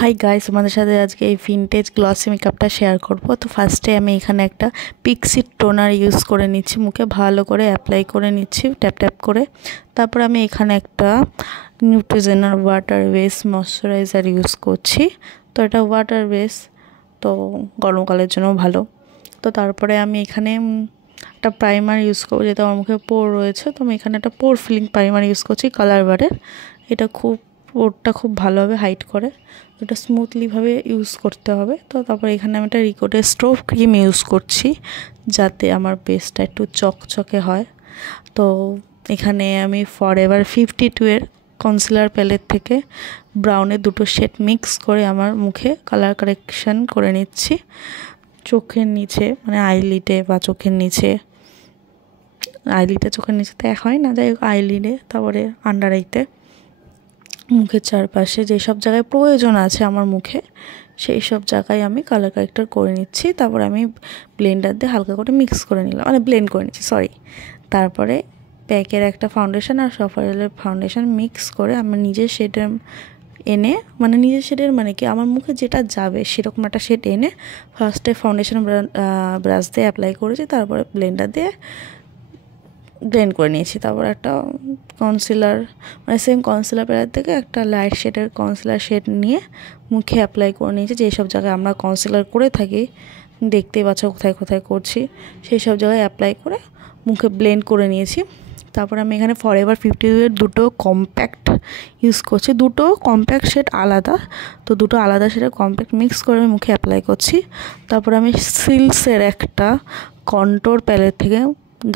Hi guys, তোমাদের সাথে আজকে এই ভিনটেজ গ্লসি মেকআপটা শেয়ার করব। তো ফার্স্টে আমি এখানে একটা পিক্সি টোনার ইউজ করে নিচ্ছি, মুখে ভালো করে অ্যাপ্লাই করে নিচ্ছি ট্যাপ ট্যাপ করে। তারপর আমি এখানে একটা নিউট্রিজেনার ওয়াটার বেস ময়শ্চারাইজার ইউজ করছি। তো এটা ওয়াটার বেস, তো গরমকালের জন্য ভালো। তো তারপরে আমি এখানে একটা প্রাইমার ইউজ করবো, যেহেতু আমার মুখে পোর রয়েছে। তো আমি এখানে একটা পোর ফিলিং প্রাইমার ইউজ করছি কালার বারের। এটা পোরটা খুব ভালোভাবে হাইড করে, এটা স্মুথলিভাবে ইউজ করতে হবে। তো তারপর এখানে আমি একটা রিকোডের স্টোভ ক্রিম ইউজ করছি, যাতে আমার বেসটা একটু চকচকে হয়। তো এখানে আমি ফরএভার 52 এর কনসিলার প্যালেট থেকে ব্রাউনের দুটো শেড মিক্স করে আমার মুখে কালার কারেকশন করে নিচ্ছি। চোখের নিচে মানে আইলিডে বা চোখের নিচে, চোখের নিচে তো হয় না, যাই হোক আইলিডে, তারপরে আন্ডার আইতে, মুখের চারপাশে যেসব জায়গায় প্রয়োজন আছে আমার মুখে, সেই সব জায়গায় আমি কালার কারেক্টার করে নিচ্ছি। তারপরে আমি ব্লেন্ডার দিয়ে হালকা করে মিক্স করে নিলাম, মানে ব্লেন্ড করে নিচ্ছি, তারপরে প্যাকের একটা ফাউন্ডেশন আর সফারেলের ফাউন্ডেশন মিক্স করে আমি নিজের শেডের এনে, মানে নিজের শেডের মানে কি আমার মুখে যেটা যাবে সেরকম একটা শেড এনে ফার্স্টে ফাউন্ডেশন ব্রাশ দিয়ে অ্যাপ্লাই করেছি। তারপরে ব্লেন্ডার দিয়ে ব্লেন্ড করে নিয়েছি। তারপর একটা কনসিলার, মানে সেম কনসিলার প্যালেট থেকে একটা লাইট শেডের কনসিলার শেড নিয়ে মুখে অ্যাপ্লাই করে নিয়েছি। যেসব জায়গায় আমরা কনসিলার করে থাকি, দেখতেই পাচ্ছ কোথায় কোথায় করছি, সেই সব জায়গায় অ্যাপ্লাই করে মুখে ব্লেন্ড করে নিয়েছি। তারপর আমি এখানে ফরএভার 52 এর দুটো কম্প্যাক্ট ইউজ করছি, দুটো কম্প্যাক্ট শেড আলাদা, তো দুটো আলাদা শেডের কম্প্যাক্ট মিক্স করে আমি মুখে অ্যাপ্লাই করছি। তারপর আমি সিল্কসের একটা কন্ট্রোর প্যালেট থেকে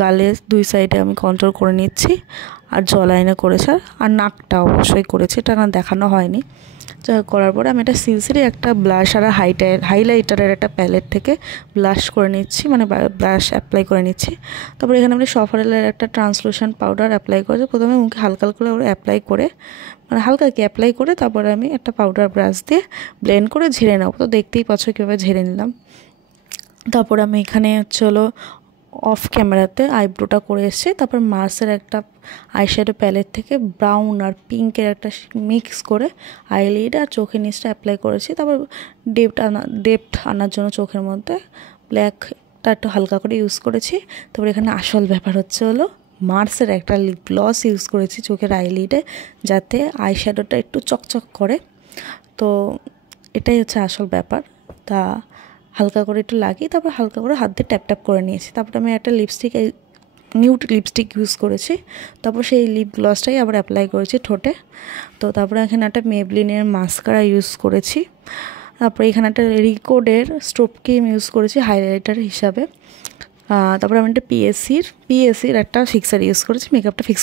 গালের দুই সাইডে আমি কন্ট্রোল করে নিচ্ছি, আর জলাইনে করেছে, আর নাকটা অবশ্যই করেছে, এটা না দেখানো হয়নি। যা করার পরে আমি একটা সিলসিরি একটা ব্লাশ আর হাইলাইটারের একটা প্যালেট থেকে ব্লাশ করে নিচ্ছি, মানে ব্লাশ অ্যাপ্লাই করে নিচ্ছি। তারপরে এখানে আমি সফারেলের একটা ট্রান্সলুশন পাউডার অ্যাপ্লাই করেছি। প্রথমে মুখে হালকা হালকা করে অ্যাপ্লাই করে, মানে হালকা কি অ্যাপ্লাই করে, তারপরে আমি একটা পাউডার ব্রাশ দিয়ে ব্লেন্ড করে ঝেড়ে নেবো। তো দেখতেই পাচ্ছ কীভাবে ঝেড়ে নিলাম। তারপর আমি এখানে হলো অফ ক্যামেরাতে আইব্রোটা করে এসেছি। তারপর মার্সের একটা আইশ্যাডো প্যালেট থেকে ব্রাউন আর পিঙ্কের একটা মিক্স করে আইলিড আর চোখের নিচটা অ্যাপ্লাই করেছি। তারপর ডেপথ আনার জন্য চোখের মধ্যে ব্ল্যাকটা একটু হালকা করে ইউজ করেছি। তারপর এখানে আসল ব্যাপার হলো মার্সের একটা লিপ গ্লস ইউজ করেছি চোখের আইলিডে, যাতে আইশ্যাডোটা একটু চকচক করে। তো এটাই হচ্ছে আসল ব্যাপার। তা হালকা করে একটু লাগিয়ে তারপর হালকা করে হাত দিয়ে ট্যাপ ট্যাপ করে নিয়েছি। তারপরে আমি একটা নিউড লিপস্টিক ইউজ করেছি। তারপর সেই লিপ গ্লসটাই আবার অ্যাপ্লাই করেছি ঠোঁটে। তো তারপরে এখানে একটা মেবলিনের মাস্কারা ইউজ করেছি। তারপরে এখানে একটা রিকোডের স্টোভ ক্রিম ইউজ করেছি হাইলাইটার হিসাবে। তারপরে আমি একটা পিএসির একটা ফিক্সার ইউজ করেছি মেকআপটা ফিক্স